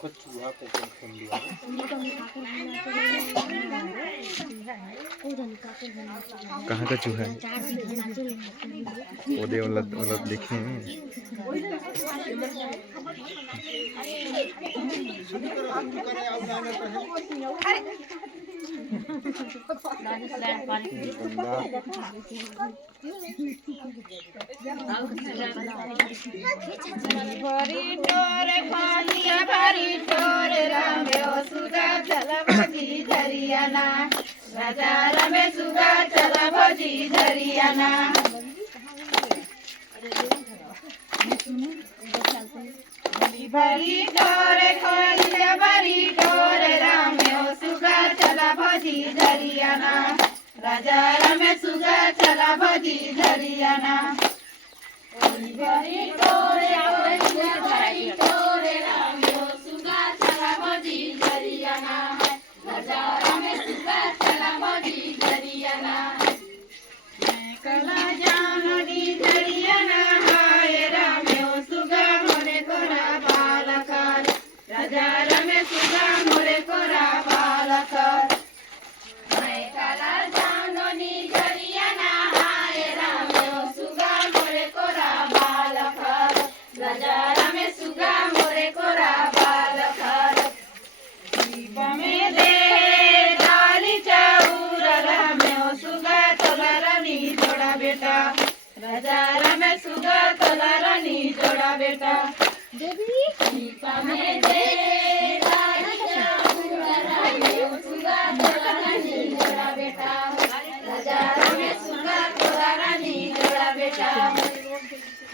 देखो चूहा को कौन सुन लिया कहाँ का चूहा है ओदे वाला देखे भरी डोरे फालिया भरी डोरे रामे ओ सुगा चला भजी धरियाना राजा रामे सुगा चला भजी धरियाना भरी डोरे फालिया भरी डोरे रामे ओ सुगा चला भजी धरियाना राजा रामे सुगा चला भजी धरियाना भरी डोरे भरी डोरे रामे ओ सुगा चला भजी धरियाना राजा रामे सुगा चला भजी धरियाना कला जाननी धरियाना हाय रामे ओ सुगा मोरे कोरा बालकर राजा रामे सुगा मोरे कोरा बालकर कला जाननी धरियाना हाय रामे ओ सुगा मोरे कोरा बालकर राजा रामे सुगा मोरे कोरा बालकर दीप में दे डाली चाउर रामे ओ सुगा तोला रानी जोड़ा बेटा राजा रामे सुगा तोला रानी जोड़ा बेटा दीप में दे डाली चाउर रामे ओ सुगा तोला रानी जोड़ा बेटा राजा रामे सुगा तोला रानी जोड़ा बेटा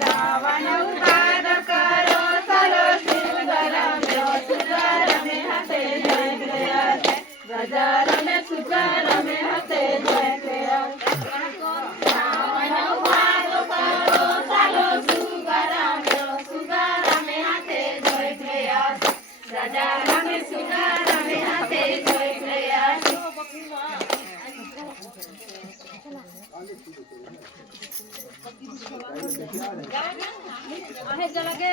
सावन उपाद करो चलो सुंदर में ओ सुंदर में हाथे जय गया राजा रामे सुंदर में हाथे जय गया सावन उपाद करो चलो सुंदर में ओ सुंदर में हाथे जय गया राजा रामे सुंदर में हाथे जय गया आहे चला गे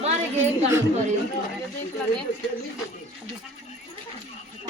मारे गे गलत करे